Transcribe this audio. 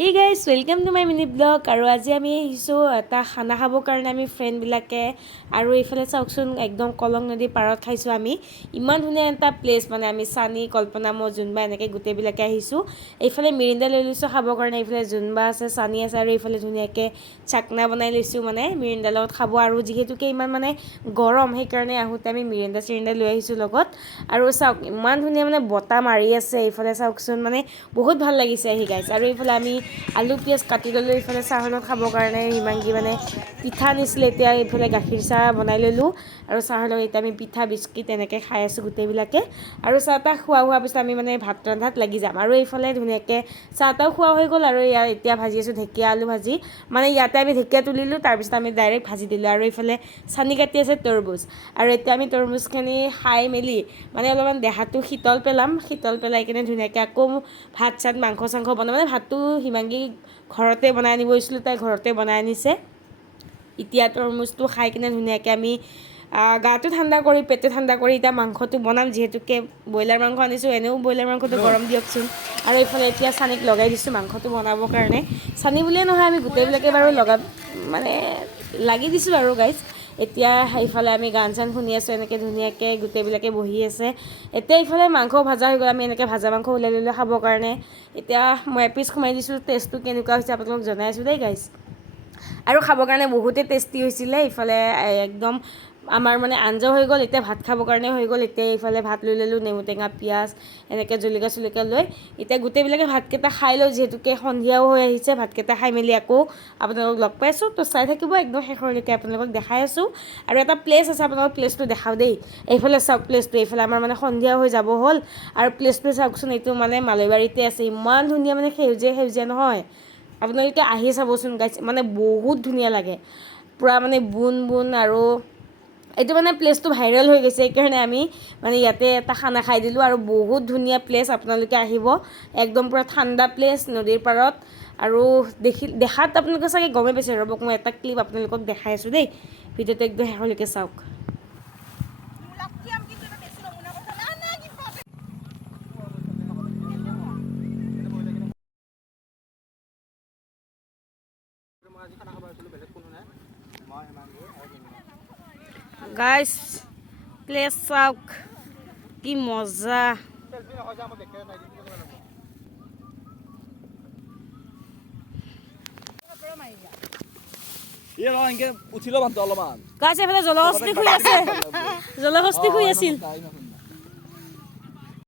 Hey guys, welcome to my mini blog. আৰু আজি আমি আহিছোঁ এটা খানা খাবৰ কাৰণে আমি ফ্ৰেণ্ডবিলাকে আৰু এইফালে চাওকচোন একদম কলং নদী পাৰত খাইছোঁ আমি ইমান ধুনীয়া এটা প্লেচ মানে আমি চানি কল্পনা মই জোনবা এনেকৈ গোটেইবিলাকে আহিছোঁ এইফালে মিৰিণ্ডা লৈ লৈছোঁ খাবৰ কাৰণে এইফালে জোনবা আছে চানি আছে আৰু এইফালে ধুনীয়াকৈ চাকনা বনাই লৈছোঁ মানে মিৰিণ্ডাৰ লগত খাব আৰু যিহেতুকে ইমান মানে গৰম সেইকাৰণে আহোঁতে আমি মিৰিণ্ডা চিৰিণ্ডা লৈ আহিছোঁ লগত আৰু চাওক ইমান ধুনীয়া মানে বতাহ মাৰি আছে এইফালে চাওকচোন মানে বহুত ভাল লাগিছে আহি গাইছ আৰু এইফালে আমি আলু পিঁয়াজ কাটি ল'লোঁ এইফালে চাহৰ লগত খাবৰ কাৰণে হিমাংগী মানে পিঠা নিছিলে এতিয়া এইফালে গাখীৰ চাহ বনাই ল'লোঁ আৰু চাহৰ লগত এতিয়া আমি পিঠা বিস্কিট এনেকৈ খাই আছোঁ গোটেইবিলাকে আৰু চাহ তাহ খোৱা হোৱাৰ পিছত আমি মানে ভাত ৰন্ধাত লাগি যাম আৰু এইফালে ধুনীয়াকৈ চাহ তাহ খোৱা হৈ গ'ল আৰু এতিয়া ভাজি আছোঁ ঢেকীয়া আলু ভাজি মানে ইয়াতে আমি ঢেকীয়া তুলিলোঁ তাৰপিছত আমি ডাইৰেক্ট ভাজি দিলোঁ আৰু এইফালে চানি কাটি আছে তৰমুজ আৰু এতিয়া আমি তৰমুজখিনি খাই মেলি মানে অলপমান দেহাটো শীতল পেলাই কিনে ধুনীয়াকৈ আকৌ ভাত চাত মাংস চাংস বনাম মানে ভাতটো হিমাংগী ঘৰতে বনাই আনিব গৈছিলোঁ তাই ঘৰতে বনাই আনিছে এতিয়া তৰমুজটো খাই কিনে ধুনীয়াকৈ আমি গাটো ঠাণ্ডা কৰি পেটটো ঠাণ্ডা কৰি এতিয়া মাংসটো বনাম যিহেতুকে ব্ৰইলাৰ মাংস আনিছোঁ এনেও ব্ৰইলাৰ মাংসটো গৰম দিয়কচোন আৰু এইফালে এতিয়া চানিক লগাই দিছোঁ মাংসটো বনাবৰ কাৰণে চানি বুলিয়ে নহয় আমি গোটেইবিলাকে বাৰু মানে লাগি দিছোঁ আৰু গাইজ এতিয়া এইফালে আমি গান চান শুনি আছোঁ এনেকৈ ধুনীয়াকৈ গোটেইবিলাকে বহি আছে এতিয়া এইফালে মাংস ভাজা হৈ গ'ল আমি এনেকৈ ভাজা মাংস ওলাই ল'লোঁ খাবৰ কাৰণে এতিয়া মই এপিচ সোমাই দিছোঁ টেষ্টটো কেনেকুৱা হৈছে আপোনালোকক জনাই আছোঁ দেই গাইজ আৰু খাবৰ কাৰণে বহুতেই টেষ্টি হৈছিলে ইফালে একদম আমাৰ মানে আঞ্জা হৈ গ'ল এতিয়া ভাত খাবৰ কাৰণে হৈ গ'ল এতিয়া এইফালে ভাত লৈ ল'লোঁ নেমু টেঙা পিঁয়াজ এনেকৈ জলকীয়া চলকীয়া লৈ এতিয়া গোটেইবিলাকে ভাতকেইটা খাই লওঁ যিহেতুকে সন্ধিয়াও হৈ আহিছে ভাতকেইটা খাই মেলি আকৌ আপোনালোকক লগ পাইছোঁ তো চাই থাকিব একদম শেষৰলৈকে আপোনালোকক দেখাই আছোঁ আৰু এটা প্লেচ আছে আপোনালোকক প্লেচটো দেখাওঁ দেই এইফালে চাওক প্লেচটো এইফালে আমাৰ মানে সন্ধিয়া হৈ যাব হ'ল আৰু প্লেচটো চাওকচোন এইটো মানে মালৈবাৰীতে আছে ইমান ধুনীয়া মানে সেউজীয়া নহয় আপোনালোকে আহি চাবচোন গাইছ মানে বহুত ধুনীয়া লাগে পূৰা মানে বুন আৰু এইটো মানে প্লেচটো ভাইৰেল হৈ গৈছে সেইকাৰণে আমি মানে ইয়াতে এটা খানা খাই দিলোঁ আৰু বহুত ধুনীয়া প্লেচ আপোনালোকে আহিব একদম পূৰা ঠাণ্ডা প্লেচ নদীৰ পাৰত আৰু দেখাত আপোনালোকে চাগে গমেই পাইছে ৰ'বক মই এটা ক্লিপ আপোনালোকক দেখাই আছোঁ দেই ভিডিঅ'টো একদম শেষলৈকে চাওক গাইছ প্লেচ চাওক কি মজা গাছ এফালে জলহস্তি শুই আছিল